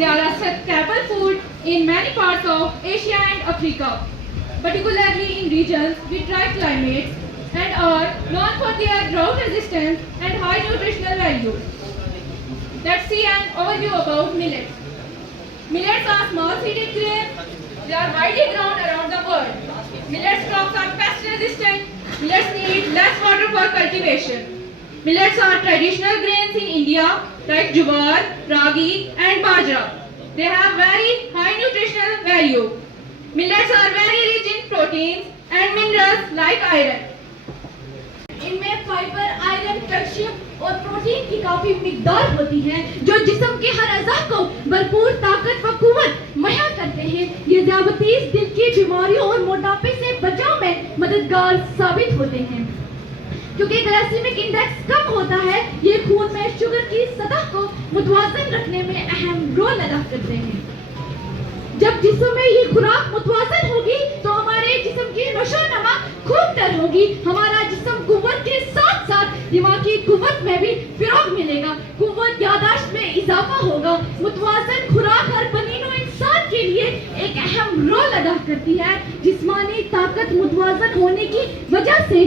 They are a staple food in many parts of Asia and Africa, particularly in regions with dry climates, and are known for their drought resistance and high nutritional value. Let's see an overview about millets. Millets are small seeded grains. They are widely grown around the world. Millets crops are pest resistant. Millets need less water for cultivation. Millets are traditional grains in India like jowar, ragi and bajra. They have very high nutritional value. Millets are very rich in proteins and minerals like iron. इनमें fibre, iron, calcium और protein की काफी मिकदार होती है जो जिस्म के हर अज़ा को भरपूर ताकत व कुव्वत मुहैया करते हैं। ये ज़ियाबतीस, दिल की बीमारियों और मोटापे से बचाव में मददगार साबित होते हैं। क्योंकि ग्लाइसेमिक इंडेक्स कम होता है, ये खून में शुगर की सतह को मुतवाज़न रखने में अहम रोल अदा करते हैं। जब जिस्म में ये खुराक मुतवाज़न होगी तो हमारे जिस्म की नशोनमा खूब तर होगी। हमारा जिस्म कुव्वत के साथ साथ दिमागी कुव्वत में भी फिरोग मिलेगा। कुव्वत यादाश्त में इजाफा होगा। मुतवाज़न खुराक हर बनीनो इंसान के लिए एक अहम रोल अदा करती है। जिस्मानी ताकत मुतवाज़न होने की वजह से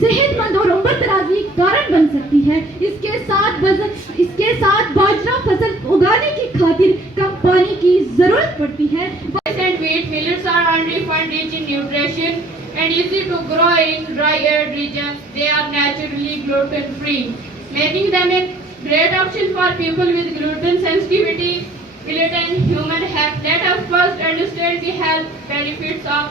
सेहतमंद और उम्र दराज़ी कारण बन सकती है। इसके साथ बाजरा फसल उगाने की खातिर कम पानी की जरूरत पड़ती है। And wheat millets are unrefined, rich in nutrition and easy to grow in dry arid regions. They are naturally gluten free, making them a great option for people with gluten sensitivity. Millet and human health. Let us first understand the health benefits of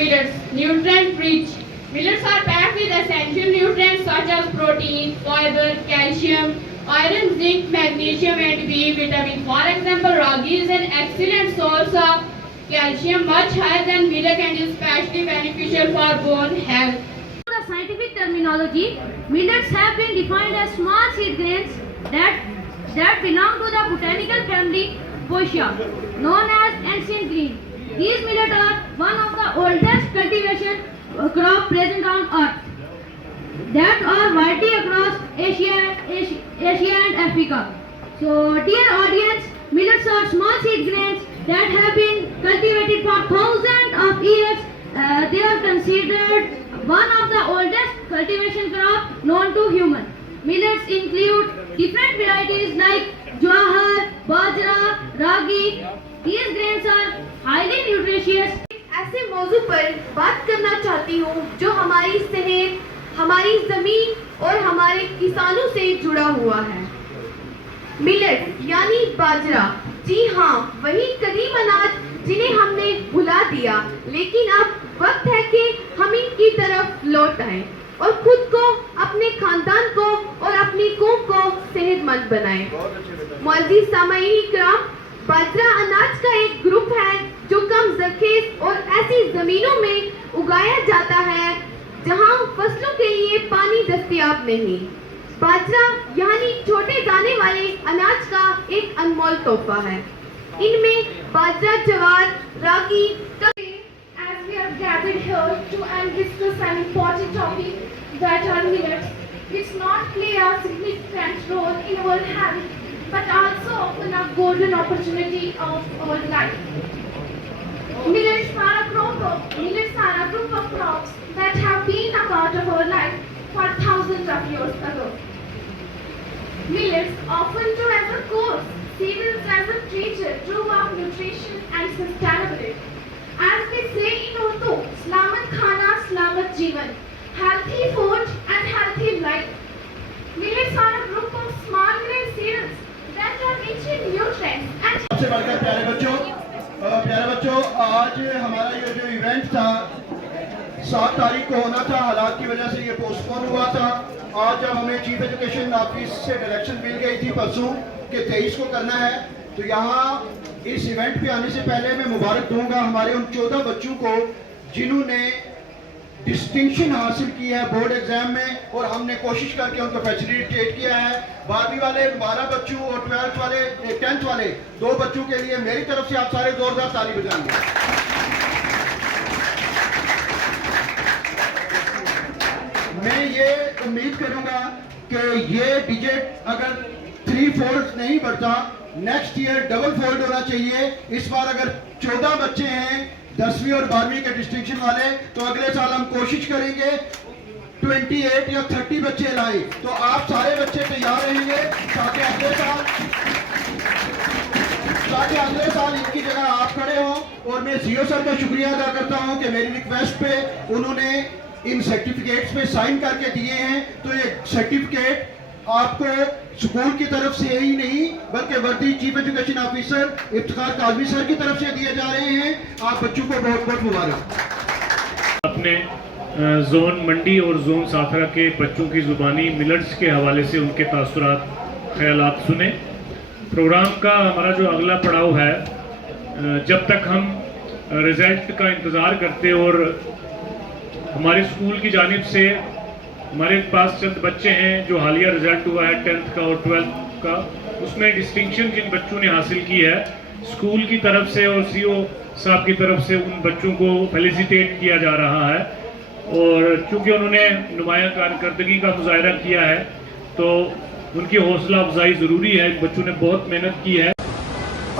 millets. Nutrient rich. Millets are packed with essential nutrients such as protein, fiber, calcium, iron, zinc, magnesium and B vitamin. For example, ragi is an excellent source of calcium, much higher than millet, and is especially beneficial for bone health. The scientific terminology, millets have been defined as small seed grains that belong to the botanical family Poaceae, known as ancient green. These millets are one of the oldest cultivation crop present on earth that are widely across Asia and Africa. So, dear audience, millets are small seed grains that have been cultivated for thousands of years. They are considered one of the oldest cultivation crops known to humans. Millets include different varieties like jowar, bajra, ragi. These grains are highly nutritious. ऐसे मौजू पर बात करना चाहती हूँ जो हमारी सेहत, हमारी जमीन और हमारे किसानों से जुड़ा हुआ है। मिलेट यानी बाजरा, जी हाँ, वही कदीम अनाज जिन्हें हमने भुला दिया, लेकिन अब वक्त है कि हम इनकी तरफ लौट आएं और खुद को, अपने खानदान को और अपनी कौम को सेहतमंद बनाएं। मुअज़्ज़िज़ सामाईन इकराम, बाजरा अनाज का एक ग्रुप है जो कम ज़रख़ेज़ और ऐसी ज़मीनों में उगाया जाता है जहां फसलों के लिए पानी दस्तयाब नहीं। बाजरा यानी छोटे दाने वाले अनाज का एक अनमोल तोहफा है। इनमें बाजरा, जवार, रागी। As we are gathered here to discuss an important topic, that are millets, which not play a significant role in our health, but also open a golden opportunity of our life. Millets are a group of crops that have been a part of our life for thousands of years ago. Millets, often to as a course, cereals as a treasure, true of nutrition and sustainability. As we say in Urdu, Slamat Khana, Slamat Jeevan, healthy food and healthy life. Millets are a group of small grain cereals that are rich in nutrients and सबसे बढ़कर प्यारे बच्चों, आज हमारा ये जो event था 7 तारीख को होना था, हालात की वजह से ये पोस्टपोन हुआ था। आज जब हमें चीफ एजुकेशन ऑफिस से डायरेक्शन मिल गई थी परसों कि 23 को करना है, तो यहाँ इस इवेंट पे आने से पहले मैं मुबारक दूंगा हमारे उन 14 बच्चों को जिन्होंने डिस्टिंक्शन हासिल की है बोर्ड एग्जाम में, और हमने कोशिश करके उनको फैसिलिटेट किया है। 12वीं वाले 12 बच्चों और 12th वाले 10th वाले 2 बच्चों के लिए मेरी तरफ से आप सारे जोरदार ताली बजाएंगे। मैं ये उम्मीद करूंगा कि ये डिजिट अगर 3 3 फोल्ड नहीं बढ़ता, नेक्स्ट ईयर डबल फोल्ड होना चाहिए। इस बार अगर 14 बच्चे हैं 10वीं और 12वीं के डिस्टिंक्शन वाले, तो अगले साल हम कोशिश करेंगे 28 या 30 बच्चे लाए। तो आप सारे बच्चे तैयार रहेंगे ताकि अगले साल इनकी जगह आप खड़े हों। और मैं सीओ सर का शुक्रिया अदा करता हूं कि मेरी रिक्वेस्ट पे उन्होंने इन सर्टिफिकेट्स पे साइन करके दिए हैं। तो ये सर्टिफिकेट आपको स्कूल की तरफ से ही नहीं बल्कि वर्दी chief education officer Iftikhar Kazmi sir की तरफ से दिए जा रहे हैं। आप बच्चों को बहुत बहुत मुबारक। अपने जोन मंडी और जोन साथरा के बच्चों की ज़ुबानी मिलट्स के हवाले से उनके तासुरात ख्यालात सुने। प्रोग्राम का हमारा जो अगला पड़ाव है, जब तक हम रिज़ल्ट का इंतज़ार करते और हमारे स्कूल की जानिब से हमारे पास चंद बच्चे हैं जो हालिया रिज़ल्ट हुआ है 10th का और 12th का, उसमें डिस्टिंक्शन जिन बच्चों ने हासिल की है, स्कूल की तरफ से और सीओ साहब की तरफ से उन बच्चों को फेलिसिटेट किया जा रहा है। और चूँकि उन्होंने नुमायाँ कारकर्दगी का मुजाहरा किया है तो उनकी हौसला अफजाई ज़रूरी है। बच्चों ने बहुत मेहनत की है।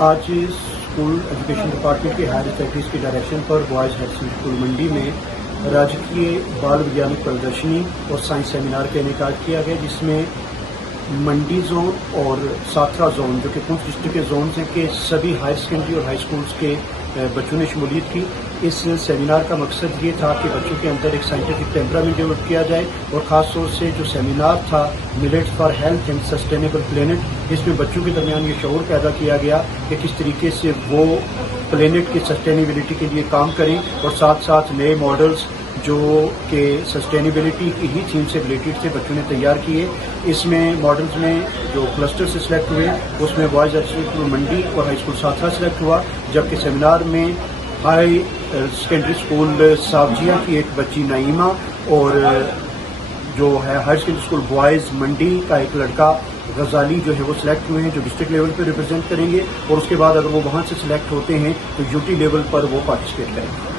आज स्कूल एजुकेशन डिपार्टमेंट के हायर सेक्रेटरीज की डायरेक्शन पर बॉयज़ हाई स्कूल मंडी में राजकीय बाल वैज्ञानिक प्रदर्शनी और साइंस सेमिनार का इनेकाद किया गया, जिसमें मंडी जोन और साथरा जोन जो कि पुंछ डिस्ट्रिक्ट के जोन हैं के सभी हायर सेकेंडरी और हाई स्कूल्स के बच्चों ने शमूलियत की। इस सेमिनार का मकसद ये था कि बच्चों के अंदर एक साइंटिफिक टेम्परामेंट डेवलप किया जाए और ख़ास तौर से जो सेमिनार था millets for health and sustainable planet, इसमें बच्चों के दरमियान ये शऊर पैदा किया गया कि किस तरीके से वो प्लेनेट की सस्टेनेबिलिटी के लिए काम करें और साथ साथ नए मॉडल्स जो कि सस्टेनेबिलिटी की ही थीम से रिलेटेड से बच्चों ने तैयार किए। इसमें मॉडल्स में जो क्लस्टर से सिलेक्ट हुए उसमें बॉयज़ हाई स्कूल मंडी और हाई स्कूल साथरा सिलेक्ट हुआ, जबकि सेमिनार में हाई सेकेंडरी स्कूल सावजिया की एक बच्ची नईमा और जो है हाई सेकेंडरी स्कूल बॉयज़ मंडी का एक लड़का गजाली जो है वो सिलेक्ट हुए हैं, जो डिस्ट्रिक्ट लेवल पर रिप्रेजेंट करेंगे और उसके बाद अगर वो वहाँ से सिलेक्ट होते हैं तो यूटी लेवल पर वो पार्टिसिपेट करेंगे।